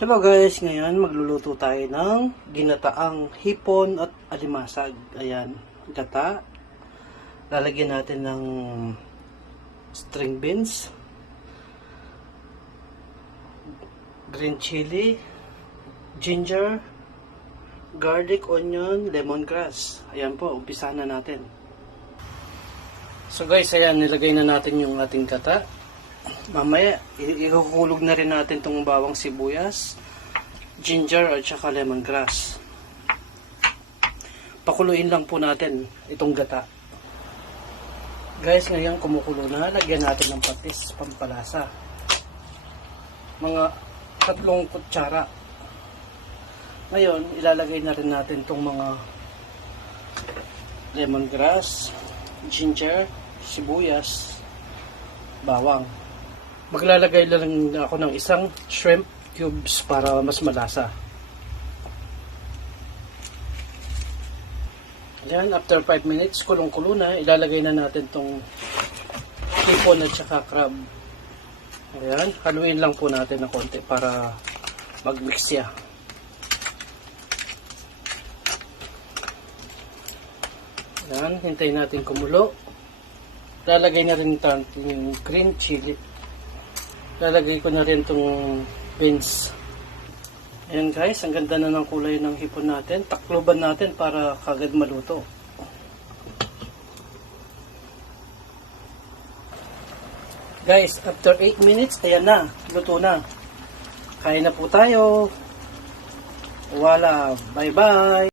Hello guys, ngayon magluluto tayo ng ginataang hipon at alimasag. Ayan, gata. Lalagyan natin ng string beans, green chili, ginger, garlic, onion, lemongrass. Ayan po, umpisa na natin. So guys, ayan, nilagay na natin yung ating gata. Mamaya, ihuhulog na rin natin itong bawang sibuyas, ginger at saka lemongrass. Pakuluin lang po natin itong gata. Guys, ngayon kumukulo na. Lagyan natin ng patis, pampalasa. Mga tatlong kutsara. Ngayon, ilalagay na rin natin itong mga lemongrass, ginger, sibuyas, bawang. Maglalagay lang ako ng isang shrimp cubes para mas malasa. Yan, after 5 minutes, kulong-kulo na, ilalagay na natin tong hipon at saka crab. Ayan, haluin lang po natin ng konti para mag-mix siya. Ayan, hintayin natin kumulo. Lalagay na rin natin green chili. Lalagay ko na rin itong beans. Ayan guys, ang ganda na ng kulay ng hipon natin. Takloban natin para kagad maluto. Guys, after 8 minutes, ayan na, luto na. Kain na po tayo. Wala, bye-bye.